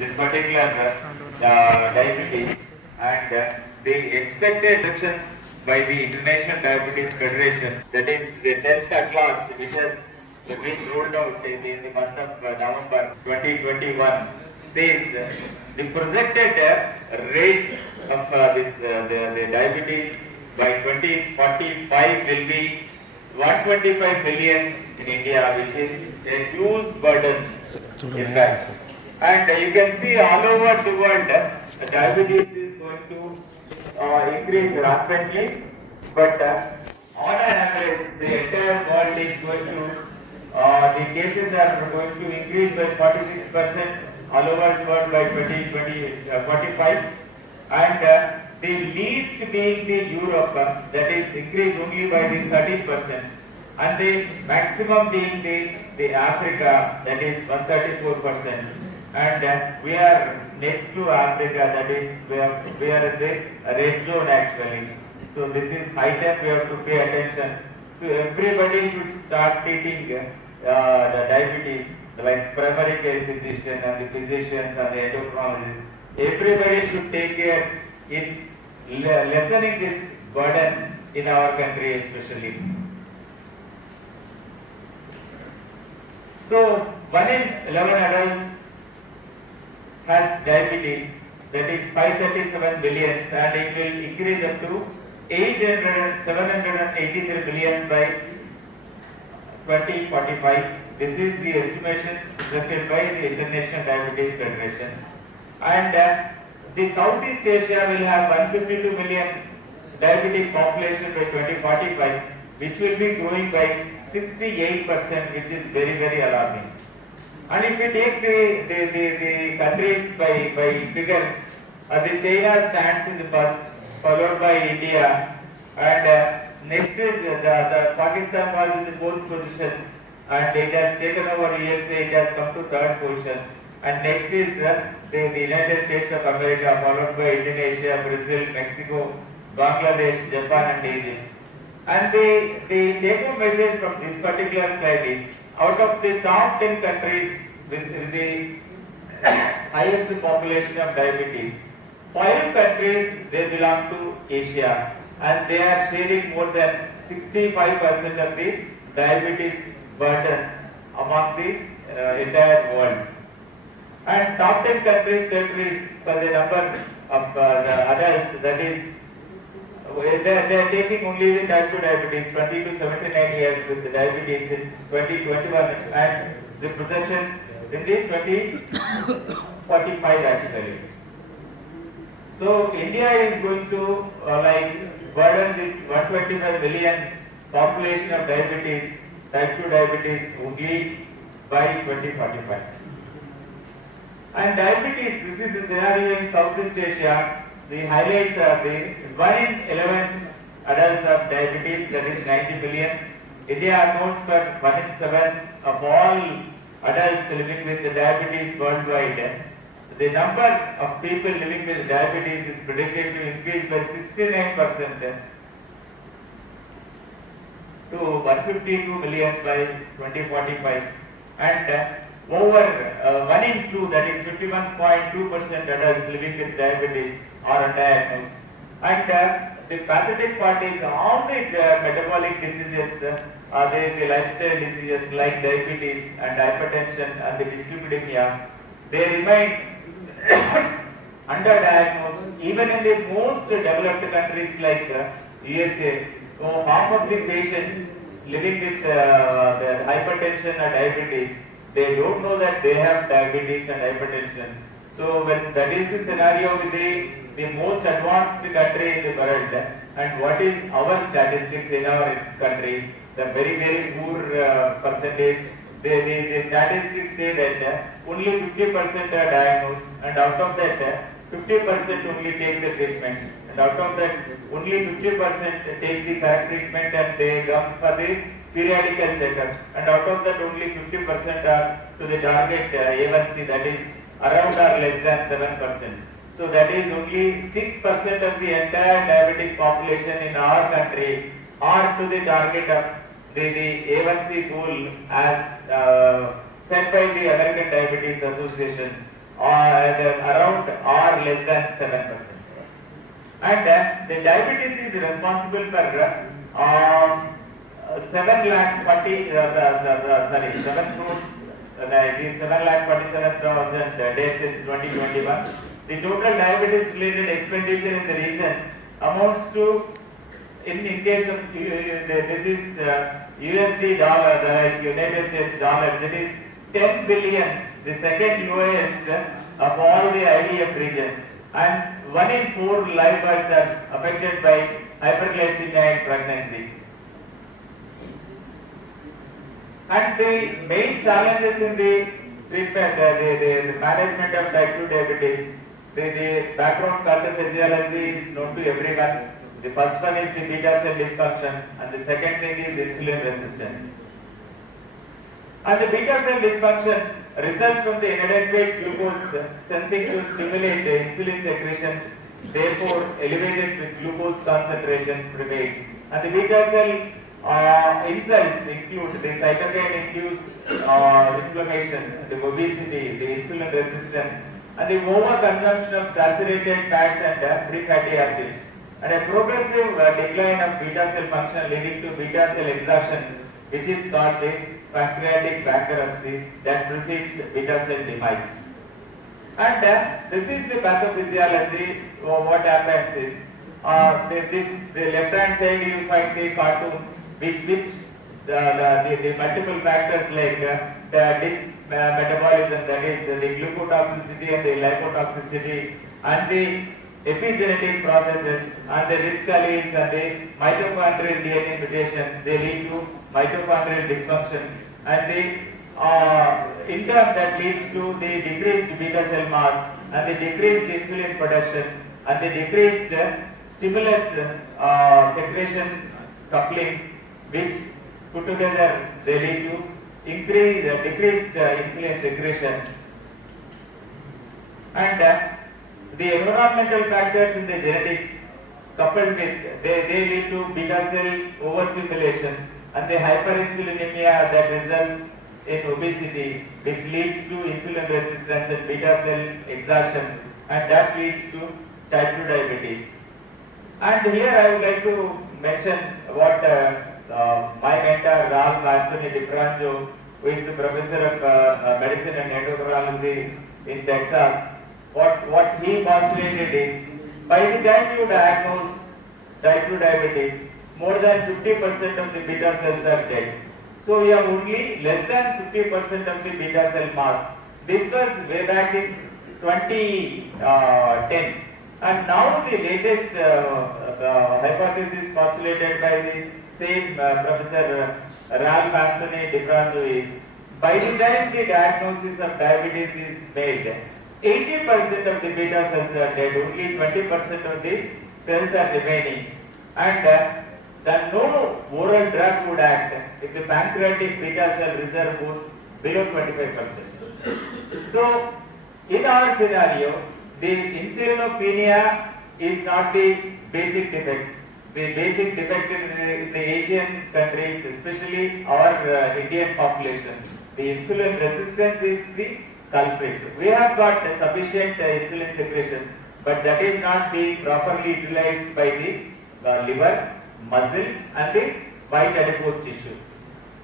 this particular diabetes, and the expected reductions by the International Diabetes Federation, that is the 10th atlas, which has been rolled out in the month of November 2021, says the projected rate of the diabetes by 2045 will be 125 millions in India, which is a huge burden in fact. And you can see all over the world, diabetes is going to increase rapidly, but on an average, the entire world is going to, the cases are going to increase by 46% all over the world by 2045, and the least being the Europe, that is increased only by the 13%, and the maximum being the Africa, that is 134%, and we are next to Africa, that is we are in the red zone actually. So this is high time we have to pay attention. So everybody should start treating the diabetes, like primary care physician and the physicians and the endocrinologists. Everybody should take care in lessening this burden in our country especially. So 1 in 11 adults has diabetes, that is 537 billions, and it will increase up to 783 billions by 2045. This is the estimations presented by the International Diabetes Federation. And the Southeast Asia will have 152 million diabetic population by 2045, which will be growing by 68%, which is very, very alarming. And if we take the countries by figures, the China stands in the first, followed by India, and next is the Pakistan was in the fourth position, and it has taken over USA, it has come to third position, and next is the United States of America, followed by Indonesia, Brazil, Mexico, Bangladesh, Japan and Egypt. And the take-home message from this particular slide is, out of the top 10 countries with the highest population of diabetes, 5 countries they belong to Asia, and they are sharing more than 65% of the diabetes burden among the entire world. And top 10 countries, territories for the number of the adults, that is, they are taking only the type 2 diabetes, 20 to 79 years with the diabetes in 2021, and the projections in the 2045 actually. So India is going to burden this 125 million population of diabetes, type 2 diabetes only by 2045. And diabetes, this is the scenario in Southeast Asia. The highlights are the 1 in 11 adults have diabetes, that is 90 million. India accounts for 1 in 7 of all adults living with diabetes worldwide. The number of people living with diabetes is predicted to increase by 69% to 152 millions by 2045. And over 1 in 2, that is 51.2% adults living with diabetes are undiagnosed. And the pathetic part is all the metabolic diseases, the lifestyle diseases like diabetes and hypertension and the dyslipidemia, they remain underdiagnosed even in the most developed countries like USA. So half of the patients living with the hypertension or diabetes, they don't know that they have diabetes and hypertension. So when that is the scenario with the most advanced country in the world, and what is our statistics in our country, the very, very poor percentage, the statistics say that only 50% are diagnosed, and out of that 50% only take the treatment, and out of that only 50% take the correct treatment and they come for the periodical checkups, and out of that only 50% are to the target A1C, that is around or less than 7%. So that is only 6% of the entire diabetic population in our country are to the target of the A1C goal as set by the American Diabetes Association. around or less than 7%. And the diabetes is responsible for 7 lakh 40 sorry 7 crores it is 7 lakh 47,000 deaths in 2021. The total diabetes related expenditure in the region amounts to, in case of this is USD dollar, the United States dollars, it is 10 billion, the second lowest of all the IDF regions, and 1 in 4 live births are affected by hyperglycemia in pregnancy. And the main challenges in the treatment, the management of type 2 diabetes, the background pathophysiology is known to everyone. The first one is the beta cell dysfunction, and the second thing is insulin resistance. And the beta cell dysfunction results from the inadequate glucose sensing to stimulate the insulin secretion, therefore elevated glucose concentrations prevail. And the beta cell insults include the cytokine-induced inflammation, the obesity, the insulin resistance, and the overconsumption of saturated fats and free fatty acids, and a progressive decline of beta cell function leading to beta cell exhaustion, which is called the pancreatic bankruptcy that precedes beta cell demise. And this is the pathophysiology. What happens is, the left hand side you find the cartoon, which the multiple factors like the metabolism, that is the glucotoxicity and the lipotoxicity, and the epigenetic processes, and the risk alleles and the mitochondrial DNA mutations, they lead to mitochondrial dysfunction, and the in turn that leads to the decreased beta cell mass and the decreased insulin production and the decreased stimulus secretion coupling, which put together they lead to decreased insulin secretion. And the environmental factors in the genetics coupled with they lead to beta cell overstimulation and the hyperinsulinemia that results in obesity, which leads to insulin resistance and beta cell exhaustion, and that leads to type 2 diabetes. And here I would like to mention what my mentor Ralph Anthony DiFranco, who is the professor of medicine and endocrinology in Texas, what he postulated is, by the time you diagnose type 2 diabetes, more than 50% of the beta cells are dead. So we have only less than 50% of the beta cell mass. This was way back in 2010. And now the latest hypothesis postulated by the same Professor Ralph Anthony DiFranco is, by the time the diagnosis of diabetes is made, 80% of the beta cells are dead, only 20% of the cells are remaining, and no oral drug would act if the pancreatic beta cell reserve goes below 25%. So, in our scenario, the insulinopenia is not the basic defect. The basic defect in the Asian countries, especially our Indian population, the insulin resistance is the culprit. We have got sufficient insulin secretion, but that is not being properly utilized by the liver, muscle, and the white adipose tissue.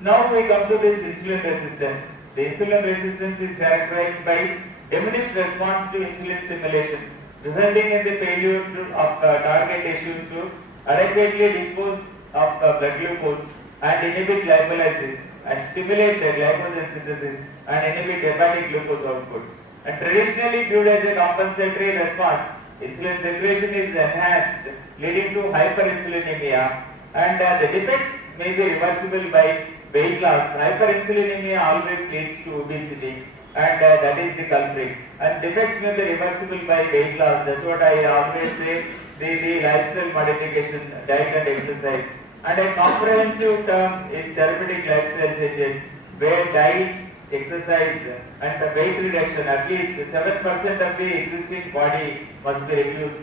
Now we come to this insulin resistance. The insulin resistance is characterized by diminished response to insulin stimulation, resulting in the failure of target tissues to adequately dispose of blood glucose and inhibit lipolysis and stimulate the glycogen synthesis and inhibit hepatic glucose output. And traditionally viewed as a compensatory response, insulin secretion is enhanced, leading to hyperinsulinemia, and the defects may be reversible by weight loss. Hyperinsulinemia always leads to obesity, and that is the culprit. And defects may be reversible by weight loss. That's what I always say, the lifestyle modification, diet and exercise. And a comprehensive term is therapeutic lifestyle changes, where diet, exercise and the weight reduction, at least 7% of the existing body must be reduced.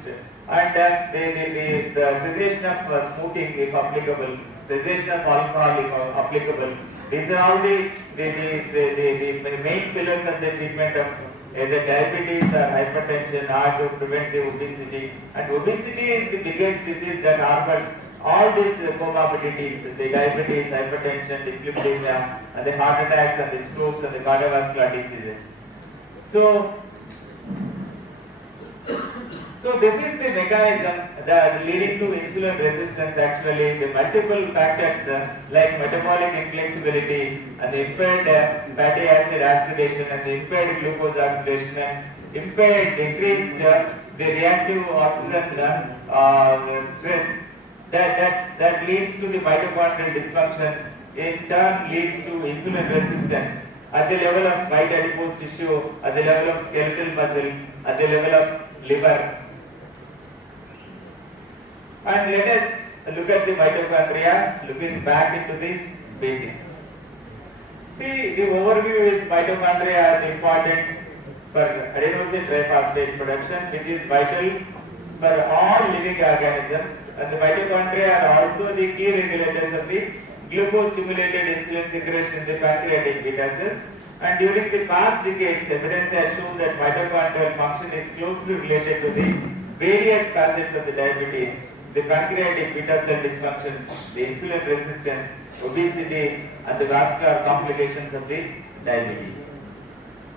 And the cessation of smoking if applicable, cessation of alcohol if applicable. These are all the main pillars of the treatment of either diabetes or hypertension or to prevent the obesity. And obesity is the biggest disease that harbors all these comorbidities, the diabetes, hypertension, dyslipidemia, and the heart attacks and the strokes and the cardiovascular diseases. So this is the mechanism that leading to insulin resistance. Actually, the multiple factors like metabolic inflexibility and the impaired fatty acid oxidation and the impaired glucose oxidation and impaired decreased the reactive oxygen stress that leads to the mitochondrial dysfunction. In turn, leads to insulin resistance at the level of white adipose tissue, at the level of skeletal muscle, at the level of liver. And let us look at the mitochondria, looking back into the basics. See, the overview is mitochondria are important for adenosine triphosphate production, which is vital for all living organisms. And the mitochondria are also the key regulators of the glucose-stimulated insulin secretion in the pancreatic beta cells. And during the past decades, evidence has shown that mitochondrial function is closely related to the various facets of the diabetes, the pancreatic beta cell dysfunction, the insulin resistance, obesity, and the vascular complications of the diabetes.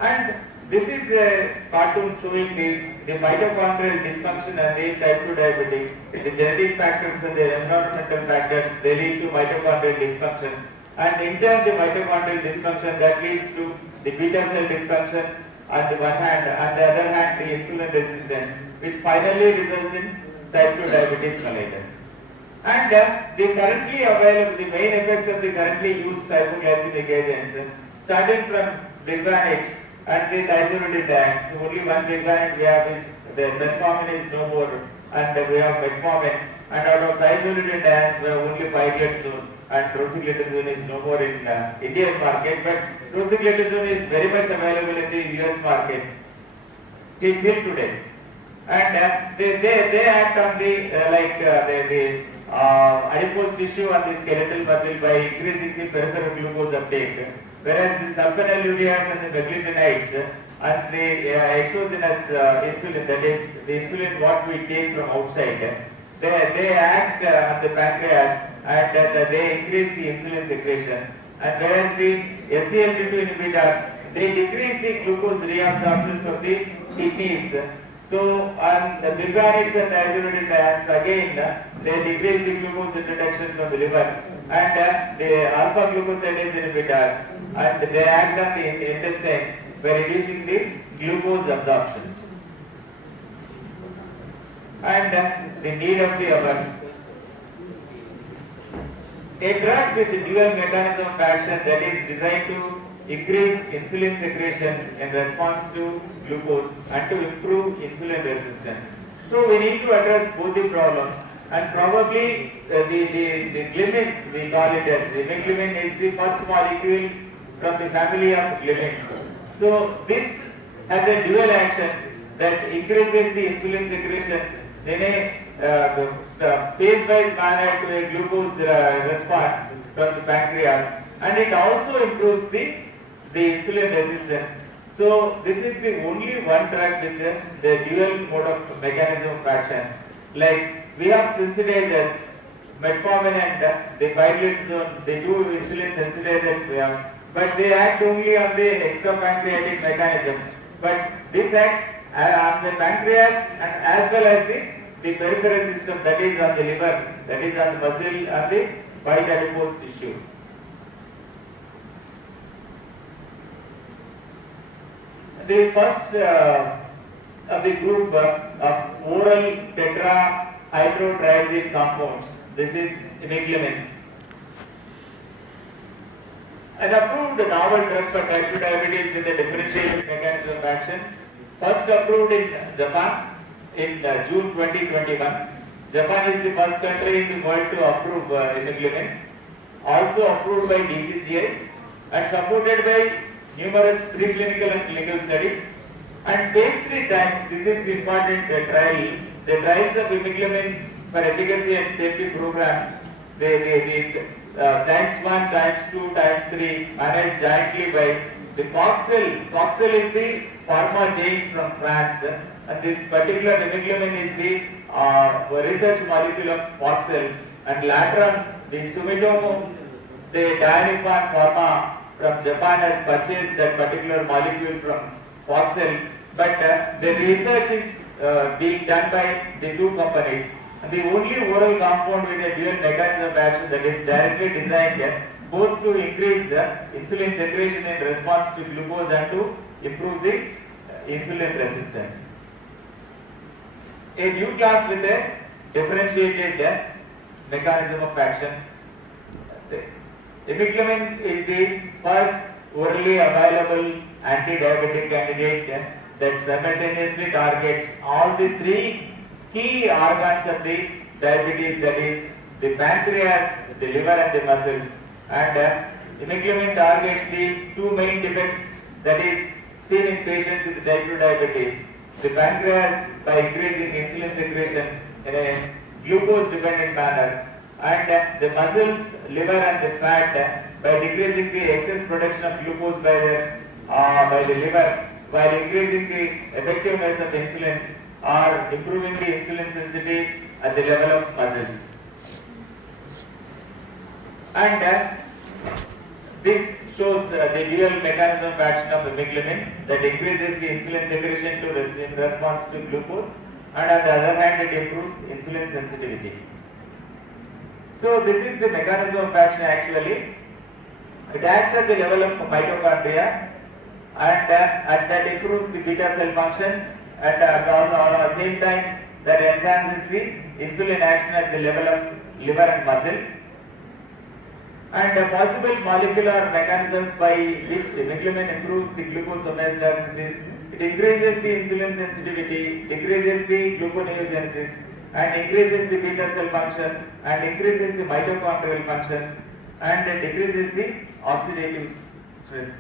And this is a cartoon showing the mitochondrial dysfunction and the type 2 diabetes. The genetic factors and the environmental factors, they lead to mitochondrial dysfunction. And in turn, the mitochondrial dysfunction that leads to the beta cell dysfunction on the one hand, on the other hand, the insulin resistance, which finally results in type 2 diabetes mellitus. And the currently available, the main effects of the currently used hypoglycemic agents, starting from bigvanics and the thiazolidinediones. Only one bigvanate we have is the metformin is no more, and we have metformin. And out of thiazolidinediones, we have only pioglitazone, and rosiglitazone is no more in Indian market. But rosiglitazone is very much available in the US market till today. And they act on the adipose tissue and the skeletal muscle by increasing the peripheral glucose uptake, whereas the sulfonylureas and the meglitinides and the exogenous insulin, that is the insulin what we take from outside, they act on the pancreas and they increase the insulin secretion. And whereas the SCL2 inhibitors, they decrease the glucose reabsorption from the kidneys. So on the bigvanics and thiazolidinediones, again they decrease the glucose introduction from the liver, and the alpha glucosidase inhibitors, and they act on the intestines by reducing the glucose absorption. And the need of the hour. A drug with dual mechanism of action that is designed to increase insulin secretion in response to glucose and to improve insulin resistance. So we need to address both the problems, and probably the glimins, we call it as the IMEGLIMIN, is the first molecule from the family of glimins. So this has a dual action that increases the insulin secretion in a phase-wise manner to a glucose response from the pancreas, and it also improves the insulin resistance. So this is the only one drug with the dual mode of mechanism of actions. Like we have sensitizers, metformin and the pioglitazone, the two insulin sensitizers we have, but they act only on the extrapancreatic mechanisms. But this acts on the pancreas and as well as the peripheral system, that is on the liver, that is on the muscle and the white adipose tissue. The first of the group of oral tetrahydrotriazine compounds, this is IMEGLIMIN. An approved novel drug for type 2 diabetes with a differentiated mechanism of action, first approved in Japan in June 2021. Japan is the first country in the world to approve IMEGLIMIN, also approved by DCGI and supported by numerous preclinical and clinical studies. And phase 3 trials, this is the important trial, the trials of IMEGLIMIN for efficacy and safety program, the times 1, times 2, times 3 managed jointly by the POXEL. POXEL is the pharma giant from France, and this particular IMEGLIMIN is the research molecule of Foxcell, and later on the Sumitomo, the Dainippon Pharma from Japan has purchased that particular molecule from Foxcell, but the research is being done by the two companies. And the only oral compound with a dual mechanism of action that is directly designed both to increase insulin secretion in response to glucose and to improve the insulin resistance. A new class with a differentiated mechanism of action. IMEGLIMIN is the first orally available anti-diabetic candidate that simultaneously targets all the three key organs of the diabetes, that is the pancreas, the liver and the muscles. And IMEGLIMIN targets the two main defects that is seen in patients with type 2 diabetes. The pancreas by increasing insulin secretion in a glucose dependent manner, and the muscles, liver and the fat by decreasing the excess production of glucose by the liver, while increasing the effectiveness of insulins or improving the insulin sensitivity at the level of muscles. And this shows the dual mechanism of action of IMEGLIMIN that increases the insulin secretion in response to glucose, and on the other hand it improves insulin sensitivity. So this is the mechanism of action actually. It acts at the level of mitochondria, and that improves the beta cell function, and at the same time that enhances the insulin action at the level of liver and muscle. And possible molecular mechanisms by which IMEGLIMIN improves the glucose homeostasis. It increases the insulin sensitivity, decreases the gluconeogenesis, and increases the beta cell function, and increases the mitochondrial function, and decreases the oxidative stress.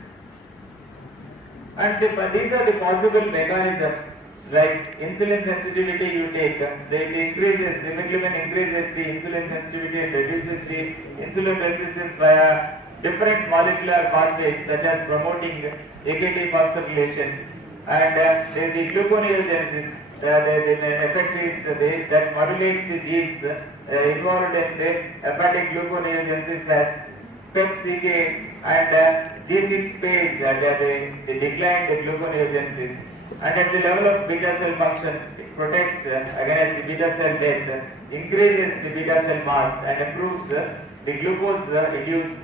And these are the possible mechanisms. Like insulin sensitivity, you take, IMEGLIMIN increases the insulin sensitivity and reduces the insulin resistance via different molecular pathways such as promoting AKT phosphorylation, and the gluconeogenesis. The effect is that modulates the genes involved in the hepatic gluconeogenesis as PEP-CK and G6 phase, the declined gluconeogenesis. And at the level of beta cell function, it protects against the beta cell death, increases the beta cell mass, and improves the glucose-induced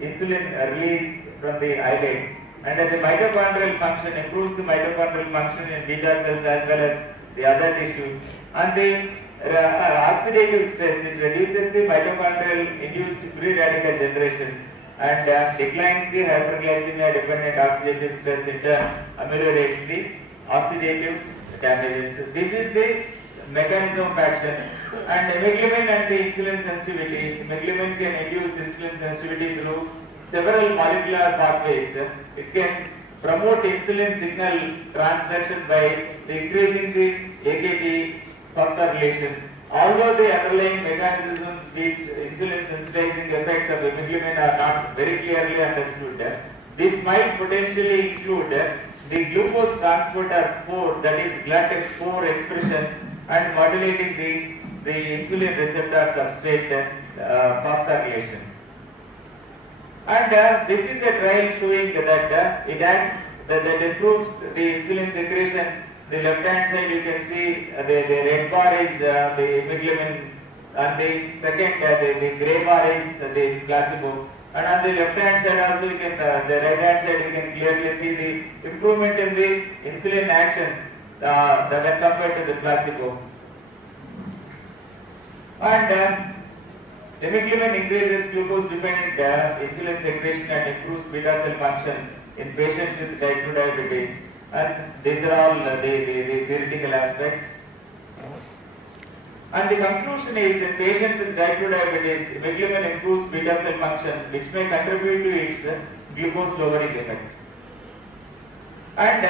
insulin release from the islets. And at the mitochondrial function, improves the mitochondrial function in beta cells as well as the other tissues. And the oxidative stress, it reduces the mitochondrial-induced free radical generation and declines the hyperglycemia-dependent oxidative stress, in turn ameliorates the oxidative damages. This is the mechanism of action. And IMEGLIMIN and the insulin sensitivity. IMEGLIMIN can induce insulin sensitivity through several molecular pathways. It can promote insulin signal transduction by increasing the AKT phosphorylation. Although the underlying mechanisms, these insulin sensitizing effects of IMEGLIMIN are not very clearly understood, this might potentially include the glucose transporter 4, that is GLUT4 expression, and modulating the insulin receptor substrate phosphorylation. And this is a trial showing that it acts, that improves the insulin secretion. The left hand side you can see the red bar is the IMEGLIMIN, and the second the grey bar is the placebo. And on the left hand side also you can, the right hand side you can clearly see the improvement in the insulin action when compared to the placebo. And IMEGLIMIN increases glucose dependent insulin secretion and improves beta cell function in patients with type 2 diabetes. And these are all the theoretical aspects. And the conclusion is, in patients with type 2 diabetes, IMEGLIMIN improves beta cell function, which may contribute to its glucose lowering effect. And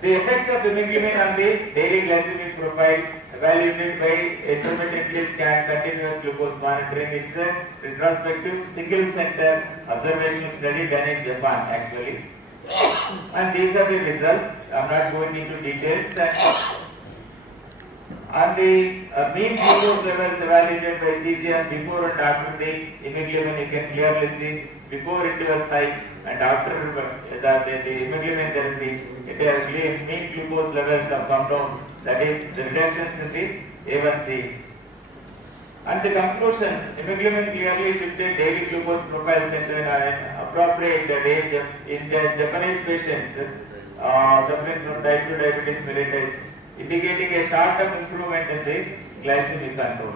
the effects of IMEGLIMIN on the daily glycemic profile, evaluated by intermittently scanned continuous glucose monitoring. It's a retrospective single center observational study done in Japan actually. And these are the results. I'm not going into details. And the mean glucose levels evaluated by CGM before and after the IMEGLIMIN, you can clearly see before it was high and after the IMEGLIMIN therapy, mean glucose levels have come down. That is the reductions in the A1C. And the conclusion, IMEGLIMIN clearly shifted daily glucose profiles into an appropriate range in the Japanese patients suffering from type 2 diabetes mellitus, indicating a short-term improvement in the glycemic control.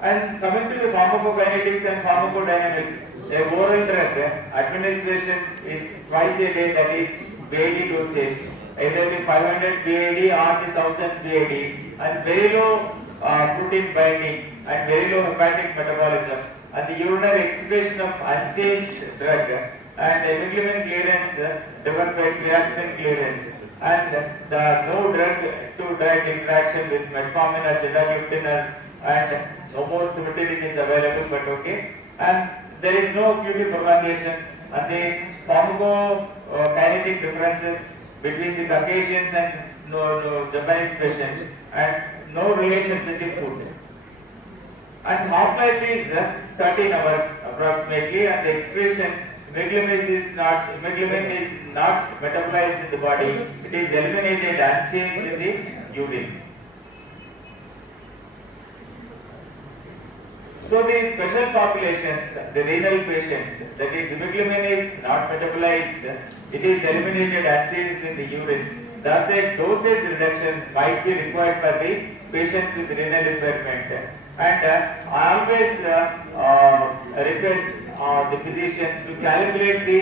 And coming to the pharmacokinetics and pharmacodynamics, a oral drug administration is twice a day, that is BID dosage, either the 500 BID or the 1000 BID, and very low protein binding and very low hepatic metabolism, and the urinary excretion of unchanged drug, and IMEGLIMIN clearance driven by creatinine clearance, and the no drug-to-drug interaction with metformin or sitagliptin, and no more cimetidine is available, but okay. And there is no QT prolongation, and the pharmacokinetic differences between the Caucasians and Japanese patients, and no relation with the food. And half-life is 13 hours approximately, and the excretion IMEGLIMIN is not metabolized in the body. It is eliminated unchanged in the urine. So the special populations, the renal patients, that is IMEGLIMIN is not metabolized, it is eliminated unchanged in the urine. Thus a dosage reduction might be required for the patients with renal impairment. And I always request the physicians to calculate the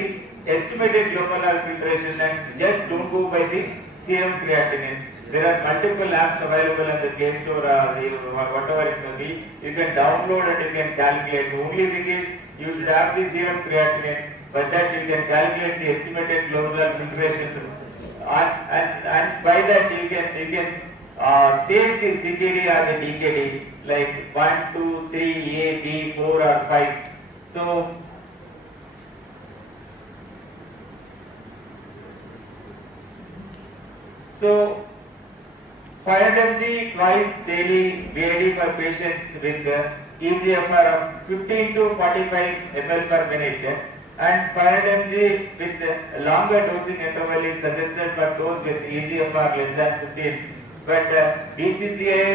estimated glomerular filtration and just don't go by the serum creatinine. There are multiple apps available on the Play Store or whatever it may be. You can download and you can calculate. The only thing is you should have the serum creatinine, but that you can calculate the estimated glomerular filtration. And by that you can stage the CKD or the DKD like 1, 2, 3, A, B, 4 or 5. So 500 mg twice daily BID for patients with EGFR of 15 to 45 ml per minute, and 500 mg with longer dosing interval is suggested for those with EGFR less than 15. But DCGI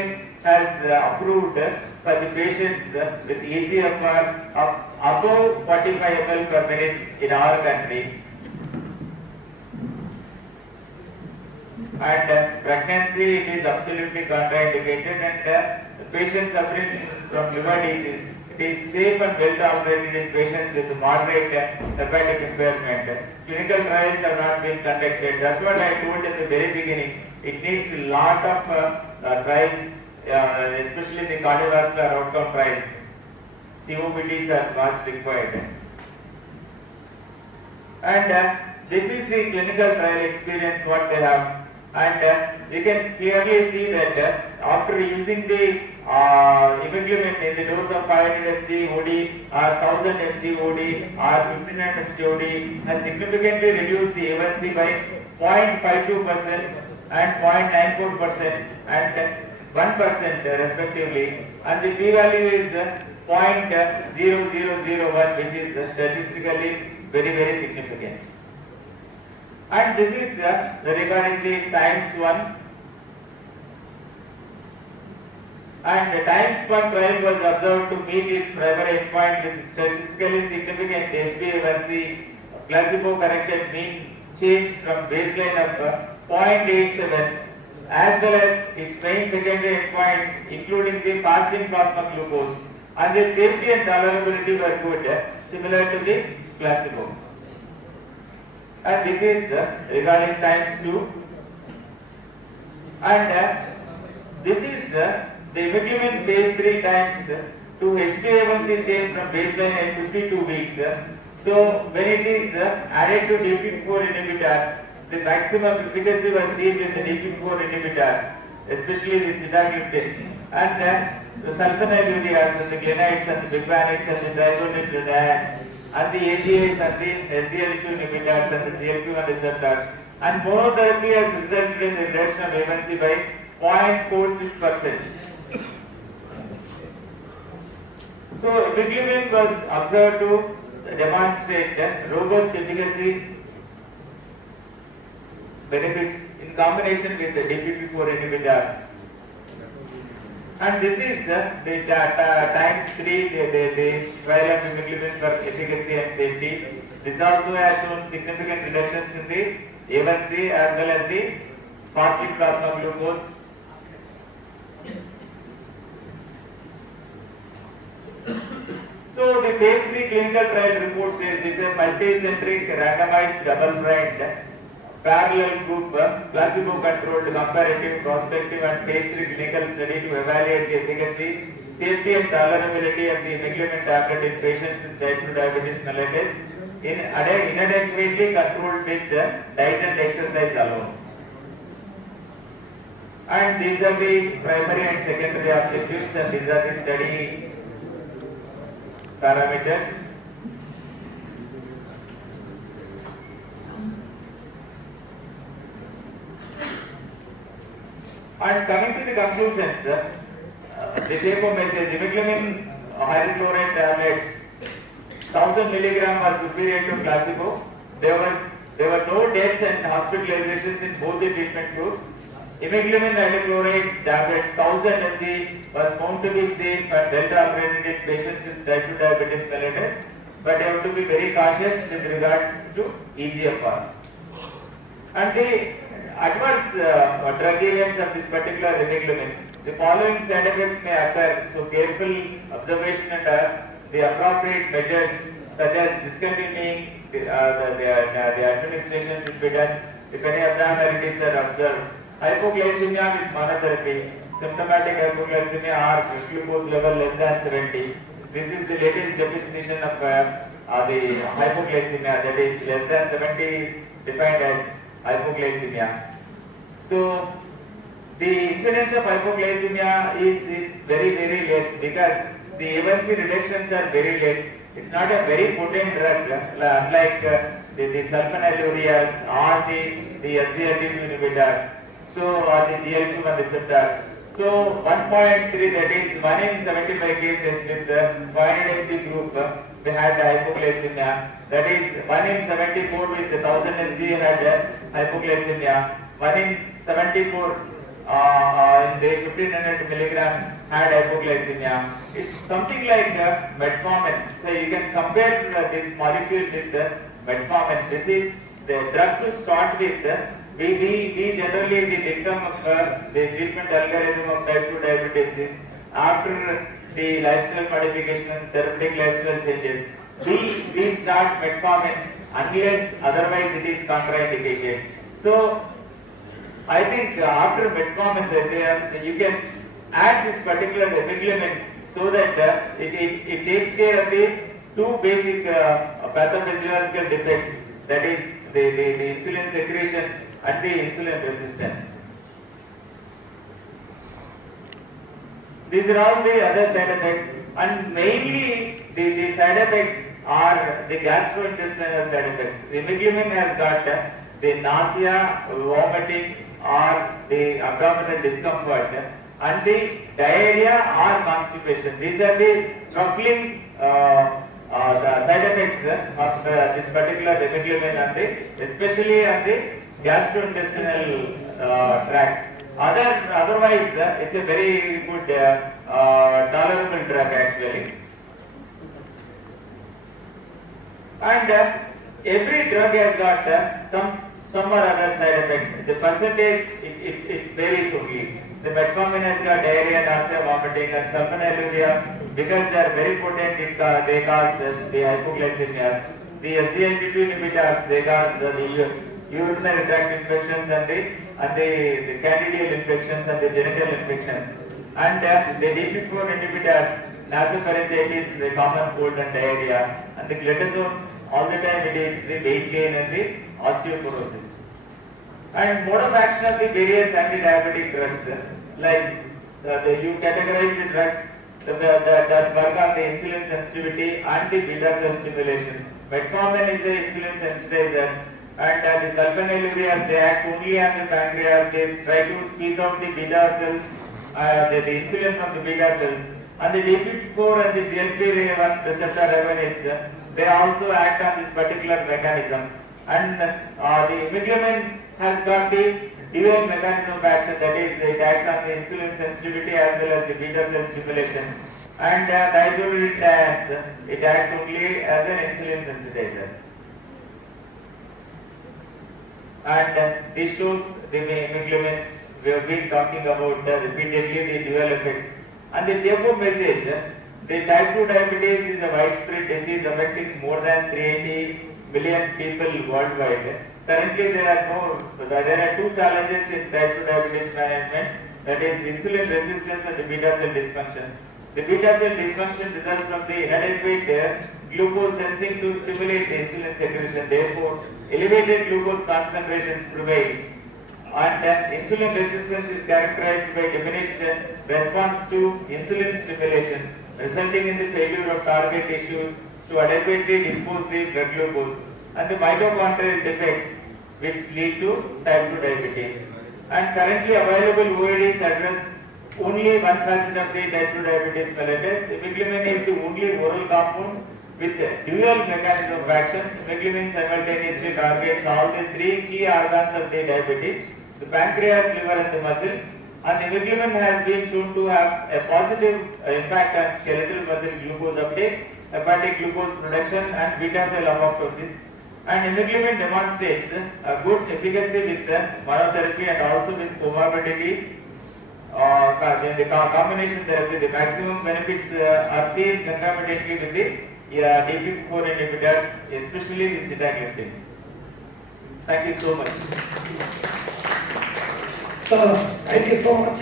has approved for the patients with EGFR of above 45 ml per minute in our country. And pregnancy, it is absolutely contraindicated, and patients suffering from liver disease, it is safe and well tolerated in patients with moderate hepatic impairment. Clinical trials have not been conducted. That's what I told at the very beginning. It needs a lot of trials, especially the cardiovascular outcome trials. COPDs are much required. And this is the clinical trial experience what they have. And you can clearly see that after using the IMEGLIMIN in the dose of 500 mg OD or 1000 mg OD or 1500 mg OD has significantly reduced the A1C by 0.52% and 0.94% and 1% respectively, and the p-value is 0.0001, which is statistically very significant. And this is regarding the times 1. And the times 1 trial was observed to meet its primary endpoint with statistically significant HbA1c placebo-corrected mean change from baseline of 0.87, as well as its main secondary endpoint, including the fasting plasma glucose, and the safety and tolerability were good, similar to the placebo. And this is regarding times 2. And this is the IMEGLIMIN phase 3 times to HbA1c change from baseline at 52 weeks. So when it is added to DPP4 inhibitors, the maximum efficacy was seen with the DPP4 inhibitors, especially the sitagliptin, and the sulfonylureas and the glenites and the bipanics and the diazonitriones, and the AGAs and the SGLT2 inhibitors and the GLP1 receptors, and monotherapy has resulted in the reduction of A1C by 0.46%. So IMEGLIMIN was observed to demonstrate robust efficacy benefits in combination with the DPP-4 inhibitors. And this is the times 3, the trial of IMEGLIMIN for efficacy and safety. This also has shown significant reductions in the A1C as well as the fasting plasma glucose. So the phase 3 clinical trial report says it's a multi-centric randomized double-blind parallel group placebo-controlled comparative prospective and phase 3 clinical study to evaluate the efficacy, safety and tolerability of the IMEGLIMIN tablet in patients with type 2 diabetes mellitus inadequately controlled with diet and exercise alone. And these are the primary and secondary objectives, and these are the study parameters. And coming to the conclusions, the take-home message: IMEGLIMIN hydrochloride tablets 1000 milligram was superior to placebo. There were no deaths and hospitalizations in both the treatment groups. IMEGLIMIN hydrochloride tablets 1000 mg was found to be safe and well tolerated in patients with type 2 diabetes mellitus, but you have to be very cautious with regards to EGFR. And the adverse drug events of this particular IMEGLIMIN, the following side effects may occur, so careful observation and the appropriate measures such as discontinuing the administration should be done if any abnormalities are observed. Hypoglycemia with monotherapy, symptomatic hypoglycemia or glucose level less than 70. This is the latest definition of the hypoglycemia, that is less than 70 is defined as hypoglycemia. So the incidence of hypoglycemia is very less because the A1C reductions are very less. It's not a very potent drug, unlike the sulfonylureas or the SGLT2 inhibitors, or the GLP-1 receptors. So 1.3, that is 1 in 75 cases with the 500 mg group, we had hypoglycemia. That is 1 in 74 with the 1000 mg had hypoglycemia. 1 in 74 in the 1500 milligram had hypoglycemia. It's something like metformin. So you can compare this molecule with metformin. This is the drug to start with. We generally, the dictum of the treatment algorithm of type 2 diabetes is after the lifestyle modification and therapeutic lifestyle changes, we start metformin unless otherwise it is contraindicated. So I think after metformin you can add this particular IMEGLIMIN so that it takes care of the two basic pathophysiological defects, that is the insulin secretion and the insulin resistance. These are all the other side effects, and mainly the side effects are the gastrointestinal side effects. The IMEGLIMIN has got the nausea, vomiting or the abdominal discomfort and the diarrhea or constipation. These are the troubling side effects of this particular IMEGLIMIN, and especially on the gastrointestinal tract. Otherwise, it's a very good tolerable drug actually. And every drug has got some or other side effect. The percentage it varies only. The metformin has got diarrhea, nausea, vomiting, and sulfonylurea, because they are very potent, they cause the hypoglycemias. The SGLT2 inhibitors, they cause the urinary tract infections and the candidal infections and the genital infections. And the DPP-4 inhibitors, nasopharyngitis, the common cold and diarrhea, and the glitazones, all the time it is the weight gain and the osteoporosis. And mode of action of the various anti-diabetic drugs, like you categorize the drugs that work on the insulin sensitivity and the beta cell stimulation. Metformin is the insulin sensitizer. And the sulfonylureas, they act only on the pancreas. They try to squeeze out the beta cells, the insulin from the beta cells. And the DP4 and the GLP-1 receptor agonists, they also act on this particular mechanism. And the IMEGLIMIN has got the dual mechanism of action, that is, it acts on the insulin sensitivity as well as the beta cell stimulation. And diazolidine, it acts only as an insulin sensitizer. And this shows the IMEGLIMIN. We have been talking about repeatedly the dual effects. And the take-home message, the type 2 diabetes is a widespread disease affecting more than 380 million people worldwide. Currently, there are two challenges in type 2 diabetes management, that is insulin resistance and the beta cell dysfunction. The beta cell dysfunction results from the inadequate glucose sensing to stimulate the insulin secretion. Therefore, elevated glucose concentrations prevail. And insulin resistance is characterized by diminished response to insulin stimulation, resulting in the failure of target tissues to adequately dispose the blood glucose, and the mitochondrial defects which lead to type 2 diabetes. And currently available OADs address only one facet of the type 2 diabetes mellitus. IMEGLIMIN is the only oral compound with dual mechanism of action. IMEGLIMIN simultaneously targets all the three key organs of the diabetes: the pancreas, liver and the muscle. And IMEGLIMIN has been shown to have a positive impact on skeletal muscle glucose uptake, hepatic glucose production and beta cell apoptosis. And IMEGLIMIN demonstrates a good efficacy with monotherapy and also with comorbidities. In the combination therapy, the maximum benefits are seen concomitantly with the DP4 inhibitors, especially the sitagliptin. Thank you so much. So, thank you so much.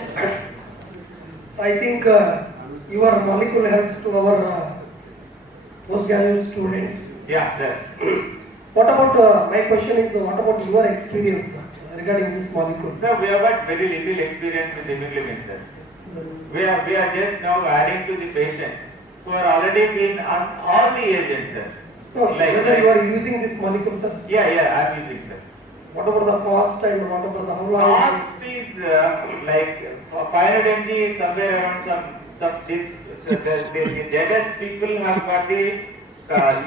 I think your molecule helps to our postgraduate students. Yeah, sir. What about, my question is, what about your experience regarding this molecule? Sir, we have got very little experience with IMEGLIMIN, sir. We are just now adding to the patients who are already been on all the agents, sir. No, whether you are using this molecule, sir? Yeah, I am using, sir. What about the cost and what about the how long? Cost is like 500 mg is somewhere around the latest people have got the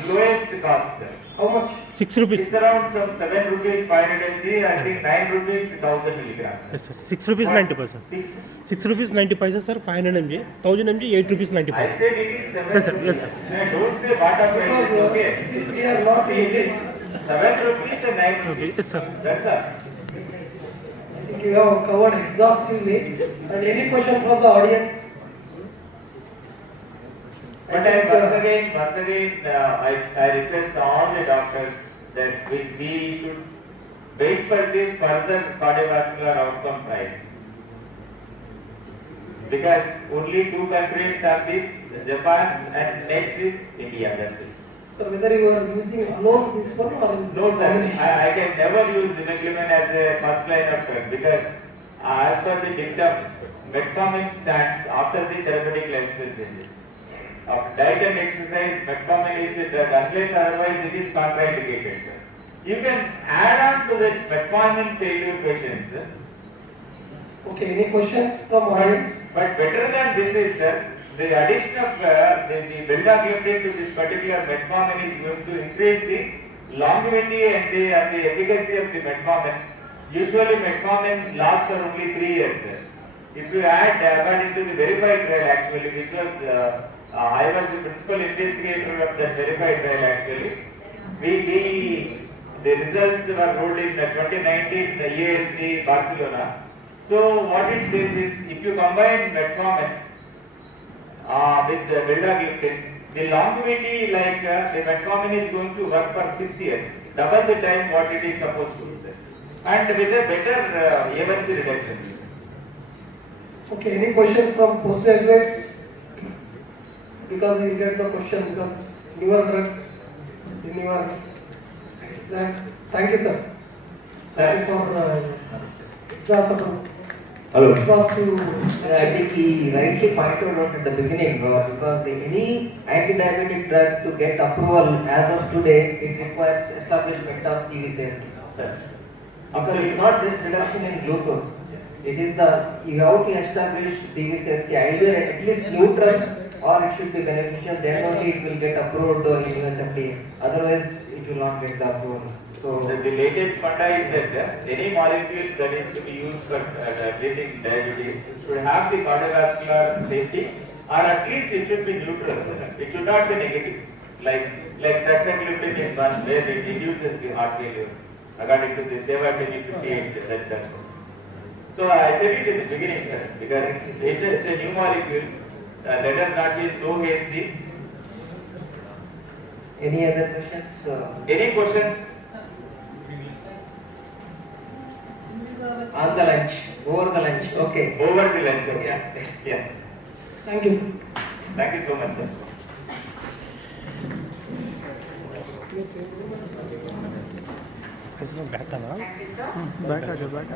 lowest cost, sir. How much? 6 rupees. It's around 7 rupees 500 mg, I think 9 rupees 1000 milligrams. Yes, sir. 6 rupees 90 paisa. 6 rupees 90 paisa, sir. 500 mg. 1000 mg 8 rupees 90 I paisa. said it is 7 Yes, sir. rupees. Yes, sir. Don't say what are prices, okay? We are not See, it is 7 rupees and 9 rupees. Yes, sir. That's all. I think you have covered exhaustively. And any question from the audience? But once again, I request all the doctors that we should wait for the further cardiovascular outcome trials. Because only 2 countries have this, Japan and next is India, that's it. So whether you are using alone this one or in No, sir. combination? I can never use IMEGLIMIN as a first line of drug because as per the dictum, metformin stands after the therapeutic lifestyle changes. Of diet and exercise, metformin is a drug unless otherwise it is contraindicated, sir. You can add on to the metformin failure patients, sir. Okay, any questions from audience? But better than this is, sir, the addition of the vildagliptin to this particular metformin is going to increase the longevity and the efficacy of the metformin. Usually metformin lasts for only 3 years, sir. If you add according to the verified trial actually, which was, I was the principal investigator of that verified trial actually. The results were rolled in 2019 EASD Barcelona. So what it says is, if you combine metformin with the vildagliptin, the longevity like the metformin is going to work for 6 years, double the time what it is supposed to, sir, and with a better A1C reductions. Okay, any question from postgraduates? Because you get the question because your drug in your exam. Thank you, sir. Thank you for Hello. exhaustive. I think he rightly pointed out at the beginning because any anti-diabetic drug to get approval as of today, it requires establishment of CV safety. Sir. Because Absolutely. it's not just reduction in glucose. It is you have to establish CV safety either at least neutral or it should be beneficial. Then only it will get approved in US FDA. Otherwise, it will not get the approval. So The latest funda is that any molecule that is to be used for treating diabetes should have the cardiovascular safety, or at least it should be neutral. It should not be negative. Like saxagliptin is one where it reduces the heart failure, according to the SEVA 2058 that. So I said it in the beginning, sir, because it's a new molecule. Let us not be so hasty. any other questions? Any questions? On the lunch, over the lunch. Okay. Over the lunch, okay. Yeah. Thank you, sir. Thank you so much, sir. ऐसे में बैठा ना back आ जाओ back आ जाओ